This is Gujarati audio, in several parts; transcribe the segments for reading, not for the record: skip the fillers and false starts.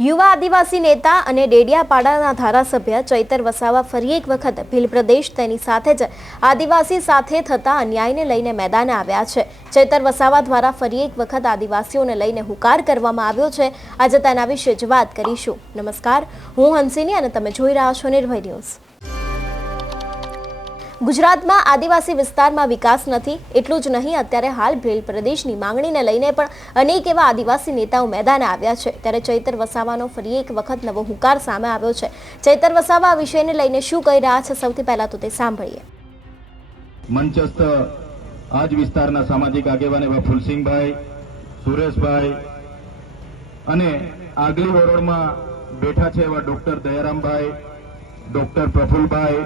યુવા આદિવાસી નેતા અને ડેડિયાપાડાના ધારાસભ્ય ચૈતર વસાવા ફરી એક વખત ભીલ પ્રદેશ તેની સાથે જ આદિવાસી સાથે થતા અન્યાયને લઈને મેદાને આવ્યા છે। ચૈતર વસાવા દ્વારા ફરી એક વખત આદિવાસીઓને લઈને હુંકાર કરવામાં આવ્યો છે। આજે તેના વિશે જ વાત કરીશું। નમસ્કાર, હું હંસિની અને તમે જોઈ રહ્યા છો નિર્ભય ન્યૂઝ। ગુજરાતમાં આદિવાસી વિસ્તારમાં વિકાસ નથી, એટલું જ નહીં અત્યારે હાલ ભીલ પ્રદેશની માંગણીને લઈને પણ અનેક એવા આદિવાસી નેતાઓ મેદાને આવ્યા છે। ત્યારે ચૈતર વસાવાનો ફરી એક વખત નવો હુંકાર સામે આવ્યો છે। ચૈતર વસાવા આ વિષયને લઈને શું કહી રહ્યા છે, સૌથી પહેલા તો તે સાંભળીએ। મંચસ્થ આજ વિસ્તારના સામાજિક આગેવાન એવા ફુલસિંહભાઈ, સુરેશભાઈ અને આગલી વરોડમાં બેઠા છે એવા doctor દયારામભાઈ, doctor Prafulbhai,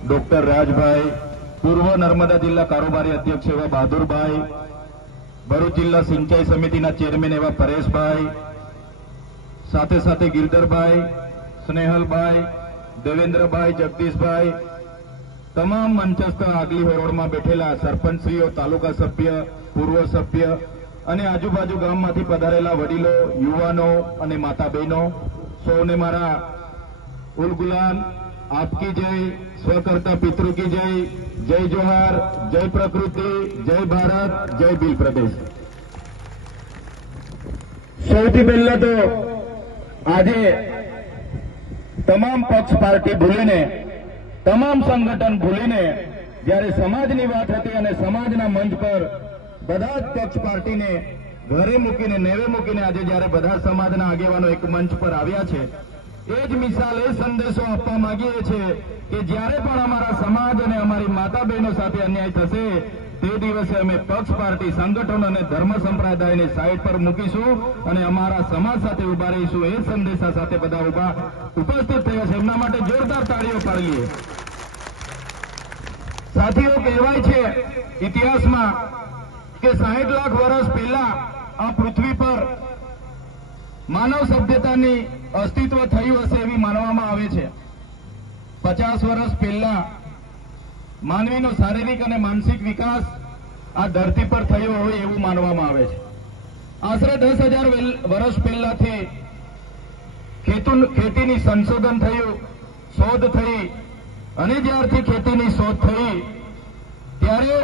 doctor Rajbhai, પૂર્વ નર્મદા જિલ્લા કારોબારી અધ્યક્ષ એવા બહાદુરભાઈ, ભરૂચ જિલ્લા સિંચાઈ સમિતિના ચેરમેન એવા પરેશભાઈ, સાથે સાથે ગિરધરભાઈ, સ્નેહલભાઈ, દેવેન્દ્રભાઈ, જગદીશભાઈ, તમામ મંચસ્થ આગલી હરોળમાં બેઠેલા સરપંચશ્રીઓ, તાલુકા સભ્ય, પૂર્વ સભ્ય અને આજુબાજુ ગામમાંથી પધારેલા વડીલો, યુવાનો અને માતા બહેનો, સૌને મારા ઉલગુલાન आपकी जय, स्वकर्ता पितृ की जय, जय जोहार, जय प्रकृति, जय भारत, जय भील प्रदेश। સૌથી પહેલા તો આજે તમામ પક્ષ પાર્ટી ભૂલીને, તમામ સંગઠન ભૂલીને જ્યારે સમાજની વાત હતી અને સમાજના મંચ પર બધા જ પક્ષ પાર્ટીને ઘરે મૂકીને, નેવે મૂકીને આજે જ્યારે બધા સમાજના આગેવાનો એક મંચ પર આવ્યા છે, એ જ મિસાલ, એ સંદેશો આપવા માંગીએ છીએ કે જ્યારે પણ અમારા સમાજ અને અમારી માતા બહેનો સાથે અન્યાય થશે તે દિવસે અમે પક્ષ પાર્ટી, સંગઠન અને ધર્મ સંપ્રદાયને સાઈડ પર મૂકીશું અને અમારા સમાજ સાથે ઉભા રહીશું। એ સંદેશા સાથે બધા ઉપસ્થિત થયા છે, એમના માટે જોરદાર તાળીઓ પાડી લઈએ। સાથીઓ, કહેવાય છે ઇતિહાસમાં કે 60 લાખ વર્ષ પહેલા આ પૃથ્વી પર માનવ સભ્યતાની અસ્તિત્વ થયું હશે એવી માનવામાં આવે છે। 50 વર્ષ પહેલા માનવીનો શારીરિક અને માનસિક વિકાસ આ ધરતી પર થયો હોય એવું માનવામાં આવે છે। આશરે 10,000 વર્ષ પહેલાથી ખેતીની સંશોધન થયું, શોધ થઈ અને જ્યારથી ખેતીની શોધ થઈ ત્યારે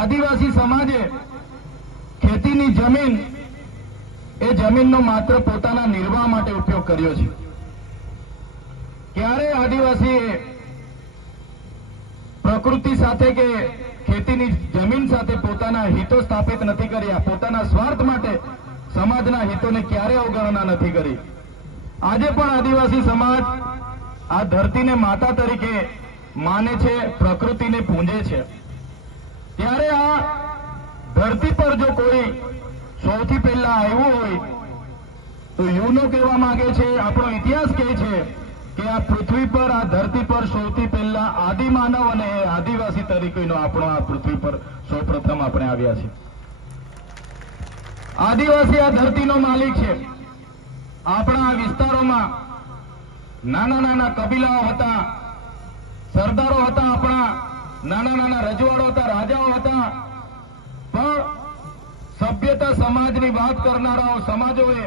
આદિવાસી સમાજે ખેતીની જમીન, એ જમીનનો માત્ર પોતાના નિર્વાહ માટે ઉપયોગ કર્યો છે। ક્યારે આદિવાસીએ પ્રકૃતિ સાથે કે ખેતીની જમીન સાથે પોતાના હિતો સ્થાપિત નથી કર્યા, પોતાના સ્વાર્થ માટે સમાજના હિતોને ક્યારે અવગણના નથી કરી। આજે પણ આદિવાસી સમાજ આ ધરતીને માતા તરીકે માને છે, પ્રકૃતિને પૂંજે છે। ત્યારે આ ધરતી પર જો કોઈ સૌથી પહેલા આવ્યું હોય તો યુનો કહેવા માંગે છે, આપણો ઇતિહાસ કહે છે કે આ પૃથ્વી પર, આ ધરતી પર સૌથી પહેલા આદિમાનવ અને આદિવાસી તરીકેનો આપણો આ પૃથ્વી પર સૌપ્રથમ આપણે આવ્યા છીએ। આદિવાસી આ ધરતીનો માલિક છે। આપણા આ વિસ્તારોમાં નાના નાના કબીલાઓ હતા, સરદારો હતા, આપણા નાના નાના રજવાડો હતા, રાજાઓ હતા, પણ સભ્યતા સમાજની વાત કરનારાઓ સમાજોએ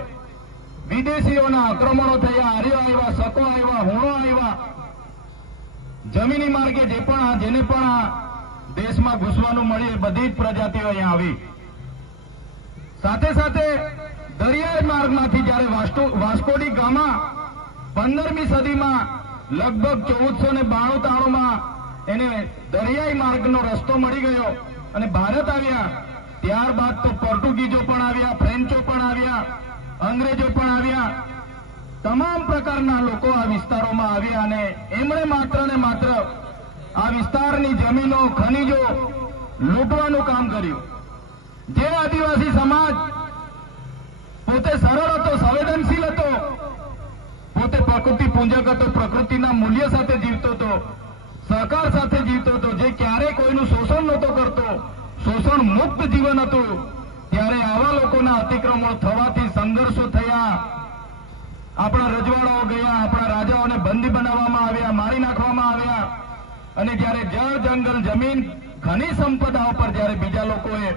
વિદેશીઓના આક્રમણો થયા, આર્યો આવ્યા, શકો આવ્યા, હુણો આવ્યા, જમીની માર્ગે જેને પણ આ દેશમાં ઘૂસવાનું મળ્યું એ બધી જ પ્રજાતિઓ અહીંયા આવી। સાથે સાથે દરિયાઈ માર્ગમાંથી જ્યારે વાસ્કોડી ગામા 15મી સદીમાં લગભગ 1492-93માં એને દરિયાઈ માર્ગનો રસ્તો મળી ગયો અને ભારત આવ્યા, ત્યારબાદ તો પોર્ટુગીઝો પણ આવ્યા, ફ્રેન્ચો પણ આવ્યા, અંગ્રેજો પણ આવ્યા, તમામ પ્રકારના લોકો આ વિસ્તારોમાં આવ્યા અને એમણે માત્ર ને માત્ર આ વિસ્તારની જમીનો, ખનીજો લૂંટવાનું કામ કર્યું। જે આદિવાસી સમાજ પોતે સરળ હતો, સંવેદનશીલ હતો, પોતે પ્રકૃતિ પૂજક હતો, પ્રકૃતિના મૂલ્ય સાથે જીવતો હતો, સહકાર સાથે જીવતો હતો, જે ક્યારેય કોઈનું શોષણ નહોતો કરતો, શોષણ મુક્ત જીવન હતું, ત્યારે આવા લોકોના અતિક્રમણો થવાથી સંઘર્ષો થયા, આપણા રજવાડાઓ ગયા, આપણા રાજાઓને બંદી બનાવવામાં આવ્યા, મારી નાખવામાં આવ્યા અને જ્યારે જળ, જંગલ, જમીન, ખનિજ સંપદાઓ પર જ્યારે બીજા લોકોએ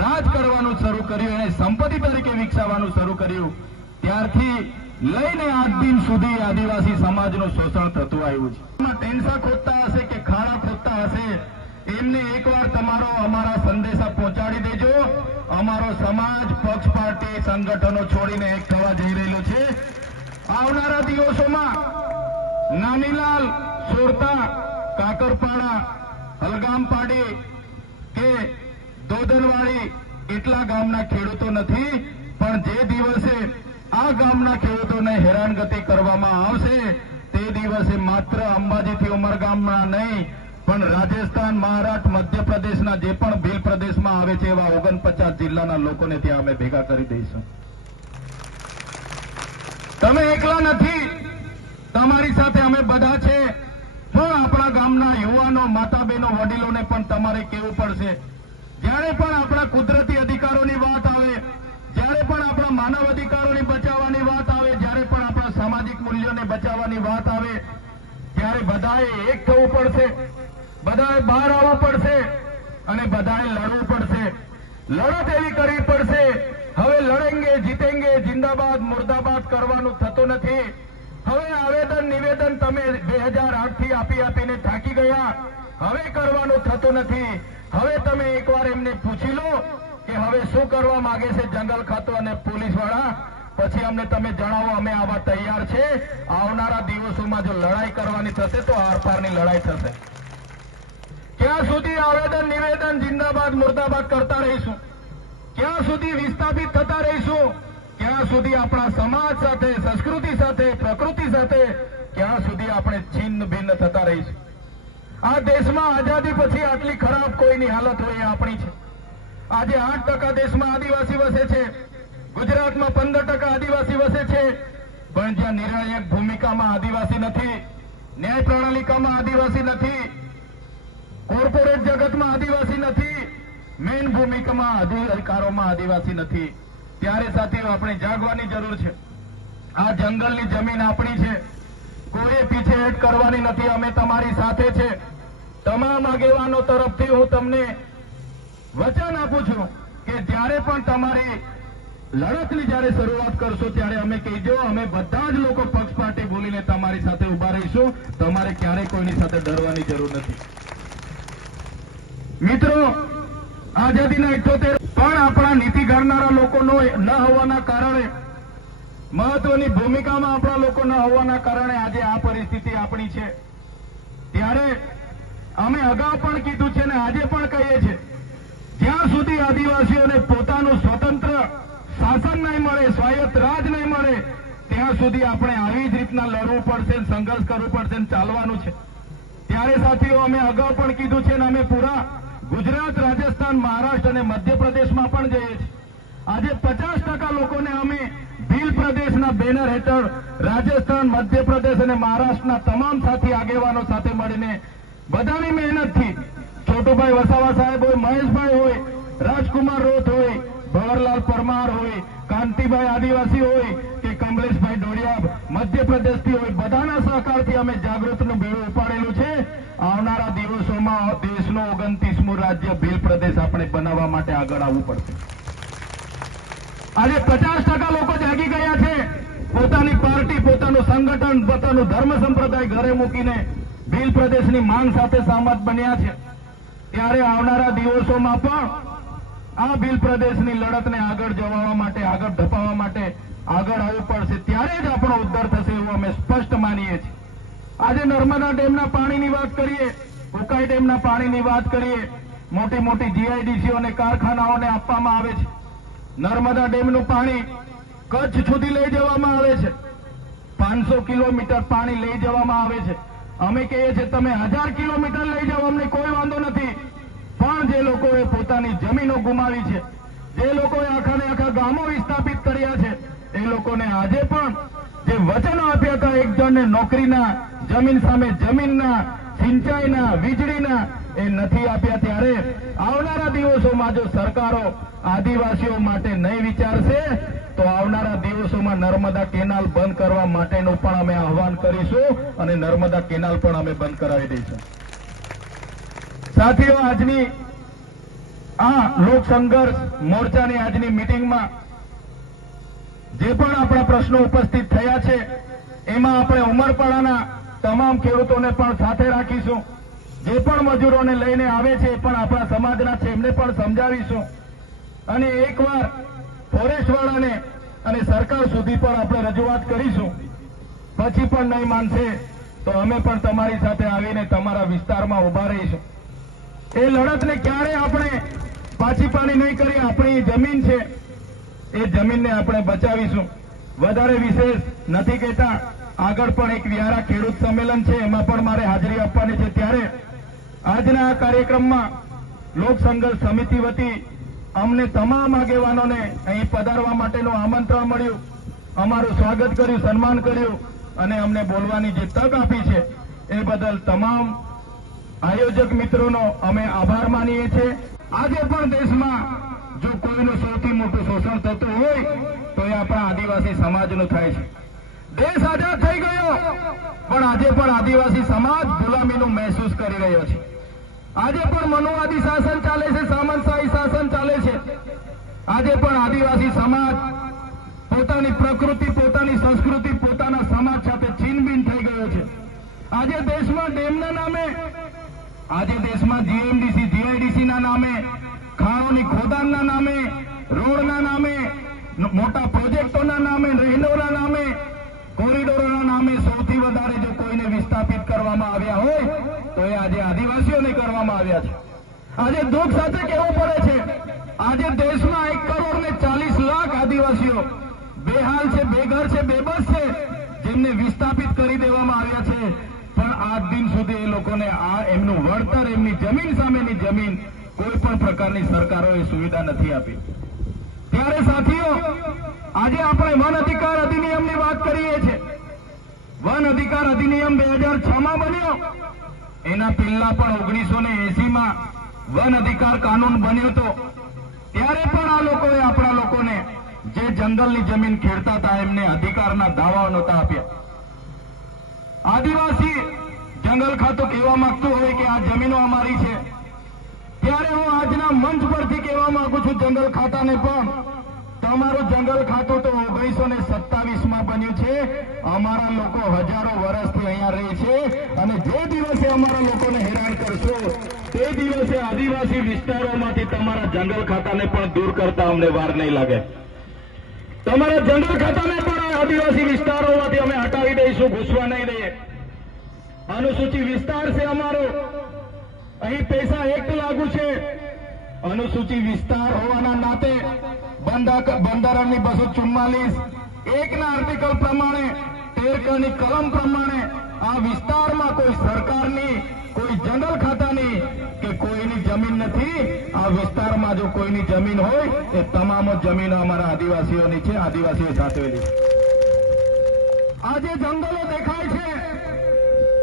રાજ કરવાનું શરૂ કર્યું, એને સંપત્તિ તરીકે વિકસાવવાનું શરૂ કર્યું, ત્યારથી લઈને આજ દિન સુધી આદિવાસી સમાજનું શોષણ થતું આવ્યું છે. એમાં ટેન્સા ખોદતા હશે કે ખાડા ખોદતા હશે, એમને એકવાર તમારો અમારા સંદેશા પહોંચાડી દેજો. અમારો સમાજ પક્ષ પાર્ટી સંગઠનો છોડીને એક થવા જઈ રહેલો છે. આવનારા દિવસોમાં નાનીલાલ, સોરતા, કાકરપાડા, હલગામપાડી કે દોદનવાડી એટલા ગામના ખેડૂતો નથી, પણ જે દિવસે આ ગામના ખેડૂતોને હેરાનગતિ કરવામાં આવશે તે દિવસે માત્ર અંબાજીથી ઉમરગામના નહીં પણ રાજસ્થાન, મહારાષ્ટ્ર, મધ્યપ્રદેશના જે પણ ભીલ પ્રદેશમાં આવે છે એવા 49 જિલ્લાના લોકોને ત્યાં અમે ભેગા કરી દઈશું. તમે એકલા નથી, તમારી સાથે અમે બધા છે. પણ આપણા ગામના યુવાનો, માતા બહેનો, વડીલોને પણ તમારે કહેવું પડશે. જ્યારે પણ આપણા કુદરતી અધિકારોની વાત આવે, જ્યારે પણ આપણા માનવ અધિકારોની બચાવવાની વાત આવે, જ્યારે પણ આપણા સામાજિક મૂલ્યોને બચાવવાની વાત આવે, ત્યારે બધાએ એક થવું પડશે, બધાએ બહાર આવવું પડશે અને બધાએ લડવું પડશે. લડત એવી કરવી પડશે. હવે લડેંગે, જીતેંગે, જિંદાબાદ, મુર્દાબાદ કરવાનું થતું નથી. હવે આવેદન નિવેદન તમે 2008 થી આપીને થાકી ગયા. હવે કરવાનું થતું નથી. હવે તમે એકવાર એમને પૂછી લો કે હવે શું કરવા માંગે છે જંગલ ખાતું અને પોલીસ વાળા. પછી અમને તમે જણાવો, અમે આવા તૈયાર છે. આવનારા દિવસોમાં જો લડાઈ કરવાની થશે તો આરપારની લડાઈ થશે. ક્યાં સુધી આવેદન નિવેદન જિંદાબાદ મુર્દાબાદ કરતા રહીશું? ક્યાં સુધી વિસ્થાપિત થતા રહીશું? ક્યાં સુધી આપણા સમાજ સાથે, સંસ્કૃતિ સાથે, પ્રકૃતિ સાથે ક્યાં સુધી આપણે છિન્ન ભિન્ન થતા રહીશું? આ દેશમાં આઝાદી પછી આટલી ખરાબ કોઈની હાલત હોય એ આપણી છે. આજે 8% દેશમાં આદિવાસી વસે છે. ગુજરાતમાં 15% આદિવાસી વસે છે. પણ જ્યાં નિર્ણાયક ભૂમિકામાં આદિવાસી નથી, ન્યાય પ્રણાલિકામાં આદિવાસી નથી, કોર્પોરેટ જગતમાં આદિવાસી નથી, મેઇન ભૂમિકામાં અધિકારોમાં આદિવાસી નથી, ત્યારે સાથીઓ આપણે જાગવાની જરૂર છે. આ જંગલની જમીન આપણી છે. કોઈએ પીછેહટ કરવાની નથી. અમે તમારી સાથે છે. તમામ આગેવાનો તરફથી હું તમને વચન આપું છું કે જ્યારે પણ તમારી લડતની જ્યારે શરૂઆત કરશો ત્યારે અમે કહેજો, અમે બધા જ લોકો પક્ષ પાર્ટી ભૂલીને તમારી સાથે ઉભા રહીશું. તમારે ક્યારેય કોઈની સાથે ડરવાની જરૂર નથી. મિત્રો, આઝાદીના 78 પણ આપણા નીતિ ઘડનારા લોકોનો ન હોવાના કારણે, મહત્વની ભૂમિકામાં આપણા લોકો ન હોવાના કારણે આજે આ પરિસ્થિતિ આપણી છે. ત્યારે અમે અગાઉ પણ કીધું છે ને આજે પણ કહીએ છીએ, જ્યાં સુધી આદિવાસીઓને પોતાનું સ્વતંત્ર શાસન નહીં મળે, સ્વાયત્ત રાજ નહીં મળે, ત્યાં સુધી આપણે આવી જ રીતના લડવું પડશે, સંઘર્ષ કરવું પડશે, ચાલવાનું છે. ત્યારે સાથીઓ અમે અગાઉ પણ કીધું છે ને અમે પૂરા ગુજરાત, રાજસ્થાન, મહારાષ્ટ્ર અને મધ્યપ્રદેશમાં પણ જઈએ છીએ. આજે 50% લોકોને અમે ભીલ પ્રદેશના બેનર હેઠળ રાજસ્થાન, મધ્યપ્રદેશ અને મહારાષ્ટ્રના તમામ સાથી આગેવાનો સાથે મળીને બધાની મહેનતથી, છોટુભાઈ વસાવા સાહેબ હોય, મહેશભાઈ હોય, રાજકુમાર રોથ હોય, ભવરલાલ પરમાર હોય, કાંતિભાઈ આદિવાસી હોય કે કમલેશભાઈ ડોડિયા મધ્યપ્રદેશથી હોય, બધાના સહકારથી અમે જાગૃતિનું બેડું ઉપાડેલું છે. આવનારા દિવસોમાં દેશનું 29મું રાજ્ય ભીલ પ્રદેશ આપણે બનાવવા માટે આગળ આવવું પડશે. આજે 50% લોકો જાગી ગયા છે. પોતાની પાર્ટી, પોતાનું સંગઠન, પોતાનું ધર્મ સંપ્રદાય ઘરે મૂકીને ભીલ પ્રદેશની માંગ સાથે સહમત બન્યા છે. ત્યારે આવનારા દિવસોમાં પણ આ ભીલ પ્રદેશની લડતને આગળ જવા માટે, આગળ ધપાવવા માટે આગળ આવવું પડશે. ત્યારે જ આપણો ઉદ્ધાર થશે એવું અમે સ્પષ્ટ માનીએ છીએ. આજે નર્મદા ડેમના પાણીની વાત કરીએ, ઉકાઈ ડેમના પાણીની વાત કરીએ, મોટી મોટી જીઆઈડીસીઓ અને કારખાનાઓને આપવામાં આવે છે. નર્મદા ડેમનું પાણી કચ્છ સુધી લઈ જવામાં આવે છે. 500 કિલોમીટર પાણી લઈ જવામાં આવે છે. અમે કહીએ છીએ તમે 1000 કિલોમીટર લઈ જાઓ, અમને કોઈ વાંધો નથી. પણ જે લોકોએ પોતાની જમીનો ગુમાવી છે, જે લોકોએ આખાને આખા ગામો વિસ્થાપિત કર્યા છે, એ લોકોને આજે પણ જે વચનો આપ્યા હતા એક જણને નોકરીના, જમીન સામે જમીનના, સિંચાઈના, વીજળીના, એ નથી આપ્યા. ત્યારે આવનારા દિવસોમાં જો સરકારો આદિવાસીઓ માટે નહીં વિચારશે તો આવનારા દિવસોમાં નર્મદા કેનાલ બંધ કરવા માટેનું પણ અમે આહવાન કરીશું અને નર્મદા કેનાલ પણ અમે બંધ કરાવી દઈશું. સાથીઓ, આજની આ લોક સંઘર્ષ મોરચાની આજની મિટિંગમાં જે પણ આપણા પ્રશ્નો ઉપસ્થિત થયા છે એમાં આપણે ઉમરપાડાના તમામ ખેડૂતોને પણ સાથે રાખીશું. જે પણ મજૂરોને લઈને આવે છે એ પણ આપણા સમાજના છે, એમને પણ સમજાવીશું. અને એકવાર ફોરેસ્ટવાળાને અને સરકાર સુધી પણ આપણે રજૂઆત કરીશું. પછી પણ નહીં માનશે તો અમે પણ તમારી સાથે આવીને તમારા વિસ્તારમાં ઉભા રહીશું. એ લડતને ક્યારે આપણે પાછી પાણી નહીં કરી. આપણી જમીન છે એ જમીનને આપણે બચાવીશું. વધારે વિશેષ નથી કહેતા. આગળ પણ એક વ્યારા ખેડૂત સંમેલન છે, એમાં પણ મારે હાજરી આપવાની છે. ત્યારે આજના આ કાર્યક્રમમાં લોક સંઘર્ષ સમિતિ વતી અમને તમામ આગેવાનોને અહીં પધારવા માટેનું આમંત્રણ મળ્યું, અમારું સ્વાગત કર્યું, સન્માન કર્યું અને અમને બોલવાની જે તક આપી છે એ બદલ તમામ આયોજક મિત્રોનો અમે આભાર માનીએ છીએ. આજે પણ દેશમાં જો કોઈનું સૌથી મોટું શોષણ થતું હોય તો એ આપણા આદિવાસી સમાજનું થાય છે. દેશ આઝાદ થઈ ગયો પણ આજે પણ આદિવાસી સમાજ ગુલામીનું મહેસૂસ કરી રહ્યો છે. આજે પણ મનુવાદી શાસન ચાલે છે, સામંતશાહી શાસન ચાલે છે. આજે પણ આદિવાસી સમાજ પોતાની પ્રકૃતિ, પોતાની સંસ્કૃતિ, પોતાના સમાજ સાથે છીનબીન થઈ ગયો છે. આજે દેશમાં ડેમના નામે, આજે દેશમાં જીએમડીસી, જીઆઈડીસી ના નામે, ખાણોની ખોદાણના નામે, રોડના નામે, મોટા પ્રોજેક્ટોના નામે, રહેણોના નામે, કોરિડોરોના નામે સૌથી વધારે જો કોઈને વિસ્થાપિત કરવામાં આવ્યા હોય તો એ આજે આદિવાસીઓને કરવામાં આવ્યા છે. આજે દુઃખ સાથે કહેવું પડે છે, આજે દેશમાં 1,40,00,000 આદિવાસીઓ બેહાલ છે, બેઘર છે, બેબસ છે, જેમને વિસ્થાપિત કરી દેવામાં આવ્યા છે. પણ આજ દિન સુધી એ લોકોને આ એમનું વળતર, એમની જમીન સામેની જમીન કોઈ પણ પ્રકારની સરકારોએ સુવિધા નથી આપી. ત્યારે સાથીઓ, આજે આપણે વન અધિકાર અધિનિયમની વાત કરીએ છીએ. વન અધિકાર અધિનિયમ 2006માં બન્યો. એના પહેલા પણ 1980માં વન અધિકાર કાનૂન બન્યો હતો. ત્યારે પણ આ લોકોએ આપણા લોકોને જે જંગલની જમીન ખેડતા હતા એમને અધિકારના દાવાઓ નહોતા આપ્યા. આદિવાસી જંગલ ખાતું કહેવા માંગતું હોય કે આ જમીનો અમારી છે, ત્યારે હું આજના મંચ પરથી કહેવા માંગુ છું જંગલ ખાતાને પણ, તમારું જંગલ ખાતું તો 1927માં બન્યું છે. અમારા લોકો હજારો વર્ષથી અહીંયા રહે છે અને જે દિવસે અમારા લોકોને હેરાન કરશો તે દિવસે આદિવાસી વિસ્તારોમાંથી તમારા જંગલ ખાતાને પણ દૂર કરતા અમને વાર નહીં લાગે. તમારા જંગલ ખાતાને પણ આદિવાસી વિસ્તારોમાંથી અમે હટાવી દઈશું, ઘૂસવા નહીં દઈએ. અનુસૂચિત વિસ્તાર છે અમારો, અહીં પૈસા એક્ટ લાગુ છે. અનુસૂચિત વિસ્તાર હોવાના નાતે બંધારણની 244(1) ના આર્ટિકલ પ્રમાણે, 13 ની કલમ પ્રમાણે આ વિસ્તારમાં કોઈ સરકારની, કોઈ જંગલ ખાતાની કે કોઈની જમીન નથી. આ વિસ્તારમાં જો કોઈની જમીન હોય એ તમામ જમીનો અમારા આદિવાસીઓની છે, આદિવાસીઓ સાચવેલી. આજે જંગલો દેખાય છે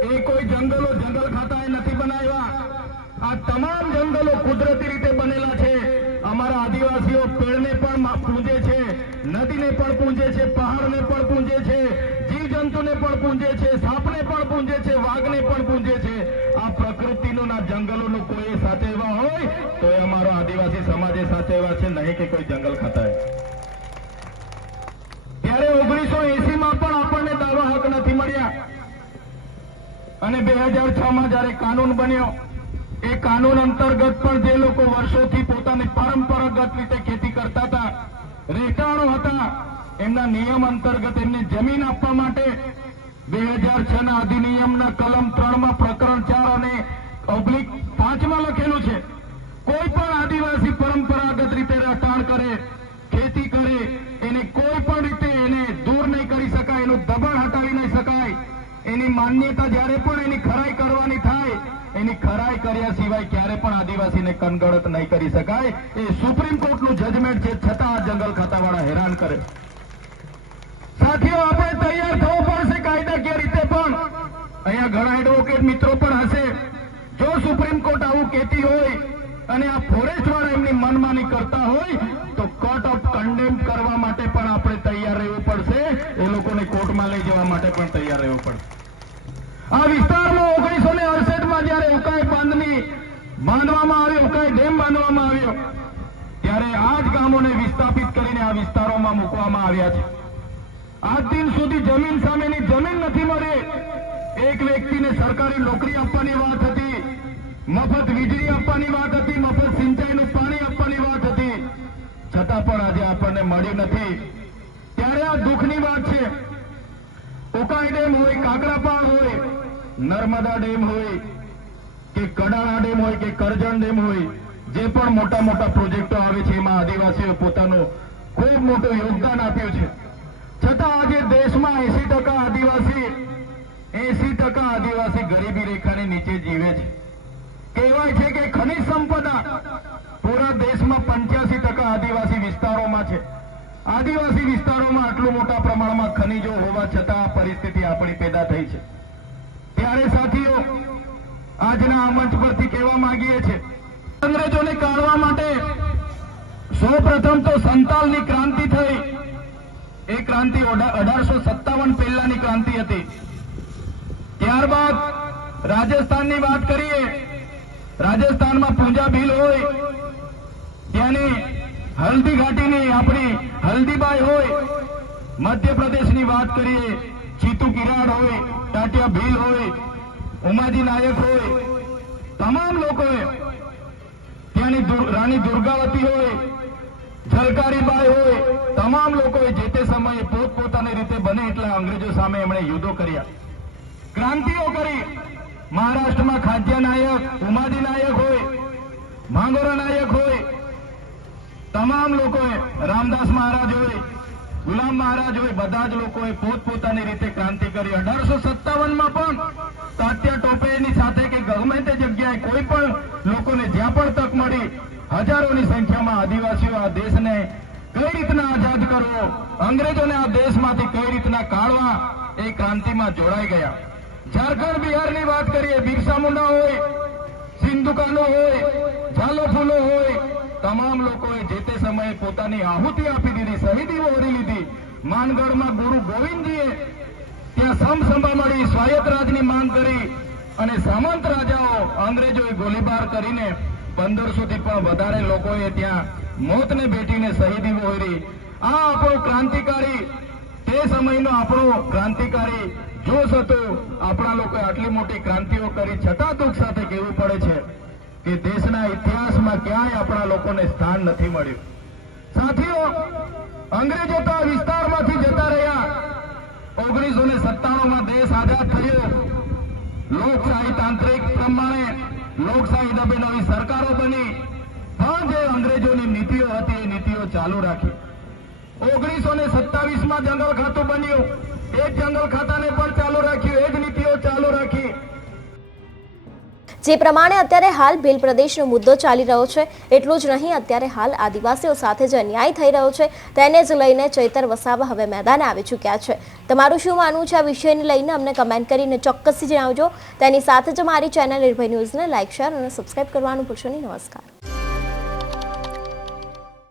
એ કોઈ જંગલો જંગલ ખાતાએ નથી બનાવ્યા. આ તમામ જંગલો કુદરતી રીતે બનેલા છે. અમારા આદિવાસીઓ પેડને પણ પૂજે છે, નદીને પણ પૂજે છે, પહાડને પણ પૂજે છે, જીવજંતુને પણ પૂજે છે, સાપને પણ પૂજે છે, વાઘને પણ પૂજે છે. આ પ્રકૃતિનું ના જંગલોનું કોઈ સાચવવા હોય તો એ અમારો આદિવાસી સમાજે સાચવવા છે, નહીં કે કોઈ જંગલ ખાતાએ. ત્યારે 1980માં પણ આપણને દાવા હક નથી મળ્યા અને 2006માં જયારે કાનૂન બન્યો, એ કાનૂન અંતર્ગત પણ જે લોકો વર્ષોથી પોતાની પરંપરાગત રીતે ખેતી કરતા હતા, રહેઠાણો હતા, એમના નિયમ અંતર્ગત એમને જમીન આપવા માટે 2006ના અધિનિયમના કલમ 3માં પ્રકરણ 4 અને /5માં લખેલું છે, કોઈ પણ આદિવાસી પરંપરાગત રીતે રહેઠાણ કરે, ખેતી કરે, એને કોઈ પણ રીતે એને દૂર નહીં કરી શકાય, એનું દબાણ હટાવી નહીં શકાય. એની માન્યતા જ્યારે પણ એની ખરાઈ કરવાની થાય, એની ખરાઈ કર્યા સિવાય ક્યારે પણ આદિવાસીને કનગડત નહીં કરી શકાય. એ સુપ્રીમ કોર્ટનું જજમેન્ટ છે, છતાં આ જંગલ ખાતાવાળા હેરાન કરે. સાથીઓ, આપણે તૈયાર થવું પડશે કાયદાકીય રીતે પણ. અહીંયા ઘણા એડવોકેટ મિત્રો પણ હશે. જો સુપ્રીમ કોર્ટ આવું કહેતી હોય અને આ ફોરેસ્ટ વાળા એમની મનમાની કરતા હોય તો કોર્ટ ઓફ કન્ડેમ કરવા માટે પણ આપણે તૈયાર રહેવું પડશે. એ લોકોને કોર્ટમાં લઈ જવા માટે પણ તૈયાર રહેવું પડશે. આ વિસ્તારમાં 1968માં જયારે ઉકાઈ બાંધવામાં આવ્યો, ઉકાઈ ડેમ બાંધવામાં આવ્યો, ત્યારે ત્યારે આ જ ગામોને વિસ્થાપિત કરીને આ વિસ્તારોમાં મૂકવામાં આવ્યા છે. આજ દિન સુધી જમીન સામેની જમીન નથી મળી. એક વ્યક્તિને સરકારી નોકરી આપવાની વાત હતી, મફત વીજળી આપવાની વાત હતી, મફત સિંચાઈનું પાણી આપવાની વાત હતી, છતાં પણ આજે આપણને મળ્યું નથી. ત્યારે આ દુઃખની વાત છે. ઉકાઈ ડેમ હોય, કાકરાપાળ હોય, નર્મદા ડેમ હોય કે કડાણા ડેમ હોય કે કરજણ ડેમ હોય, જે પણ મોટા મોટા પ્રોજેક્ટો આવે છે એમાં આદિવાસીઓ પોતાનું ખૂબ મોટું યોગદાન આપ્યું છે. છતાં આજે દેશમાં 80% આદિવાસી ગરીબી રેખાની નીચે જીવે છે. કહેવાય છે કે ખનિજ સંપદા પૂરા દેશમાં 85% આદિવાસી વિસ્તારોમાં છે. આદિવાસી વિસ્તારોમાં આટલું મોટા પ્રમાણમાં ખનિજો હોવા છતાં આ પરિસ્થિતિ આપણી પેદા થઈ છે. ત્યારે સાથીઓ, આજના આ મંચ પરથી કહેવા માંગીએ છીએ, અંગ્રેજોને કાઢવા માટે સૌપ્રથમ તો સંતાલની ક્રાંતિ થઈ. એ ક્રાંતિ 1857 પહેલાની ક્રાંતિ હતી. ત્યારબાદ રાજસ્થાનની વાત કરીએ, રાજસ્થાનમાં પૂંજા ભીલ હોય, ત્યાંની હલ્દી ઘાટીની આપણી હલ્દીબાઈ હોય, મધ્યપ્રદેશની વાત કરીએ, ચીતુ કિરાડ હોય, ટાટિયા ભીલ હોય, ઉમાજી નાયક હોય, તમામ લોકોએ, ત્યાંની રાણી દુર્ગાવતી હોય, ઝલકારીબાઈ હોય, તમામ લોકોએ જે તે સમયે પોતપોતાની રીતે બને એટલા અંગ્રેજો સામે એમણે યુદ્ધો કર્યા, ક્રાંતિઓ કરી. મહારાષ્ટ્રમાં ખાદ્ય નાયક, ઉમાજી નાયક હોય, માંગોરા નાયક હોય, તમામ લોકોએ, રામદાસ મહારાજ હોય, ગુલામ મહારાજ હોય, બધા જ લોકોએ પોતપોતાની રીતે ક્રાંતિ કરી. 1857માં પણ તાત્યા ટોપેની સાથે કે ગમે તે જગ્યાએ કોઈ પણ લોકોને જ્યાં પણ તક મળી, હજારોની સંખ્યામાં આદિવાસીઓ આ દેશને કઈ રીતના આઝાદ કરવો, અંગ્રેજોને આ દેશમાંથી કઈ રીતના કાઢવા, એ ક્રાંતિમાં જોડાઈ ગયા. ઝારખંડ, બિહારની વાત કરીએ, બિરસા મુંડા હોય, સિંધુ કાનો હોય, ઝાલો ફૂલો હોય, તમામ લોકોએ જે તે સમયે પોતાની આહુતિ આપી દીધી, શહીદીઓ ઓરી લીધી. માનગઢમાં ગુરુ ગોવિંદજીએ ત્યાં સમસંભા મળી, સ્વાયત્ત રાજની માંગ કરી અને સામંત રાજાઓ અંગ્રેજોએ ગોળીબાર કરીને 1500 થી પણ વધારે લોકોએ ત્યાં મોતને ભેટીને શહીદી ઓરી. આ આપણો ક્રાંતિકારી, તે સમયનો આપણો ક્રાંતિકારી જોશ હતો. આપણા લોકોએ આટલી મોટી ક્રાંતિઓ કરી, છતાં દુઃખ સાથે કહેવું પડે છે કે દેશના ઇતિહાસમાં ક્યાંય આપણા લોકોને સ્થાન નથી મળ્યું. સાથીઓ, અંગ્રેજો તો આ વિસ્તારમાંથી જતા રહ્યા. 1997માં દેશ આઝાદ થયો. લોકશાહી તાંત્રિક પ્રમાણે લોકશાહી દબે નવી સરકારો બની, પણ જે અંગ્રેજોની નીતિઓ હતી એ નીતિઓ ચાલુ રાખી. 1927માં જંગલ ખાતું બન્યું, એ જ જંગલ ખાતાને પણ ચાલુ રાખ્યું, એ જ નીતિઓ ચાલુ રાખી. જે પ્રમાણે અત્યારે હાલ ભીલ પ્રદેશનો મુદ્દો ચાલી રહ્યો છે, એટલું જ નહીં, અત્યારે હાલ આદિવાસીઓ સાથે જે અન્યાય થઈ રહ્યો છે તેને જ લઈને ચૈતર વસાવા હવે મેદાને આવી ચૂક્યા છે. તમારું શું માનવું છે આ વિષયને લઈને અમને કમેન્ટ કરીને ચોક્કસથી જણાવજો. તેની સાથે જ મારી ચેનલ નિર્ભય ન્યૂઝને લાઇક, શેર અને સબસ્ક્રાઇબ કરવાનું ભૂલશો નહીં. નમસ્કાર.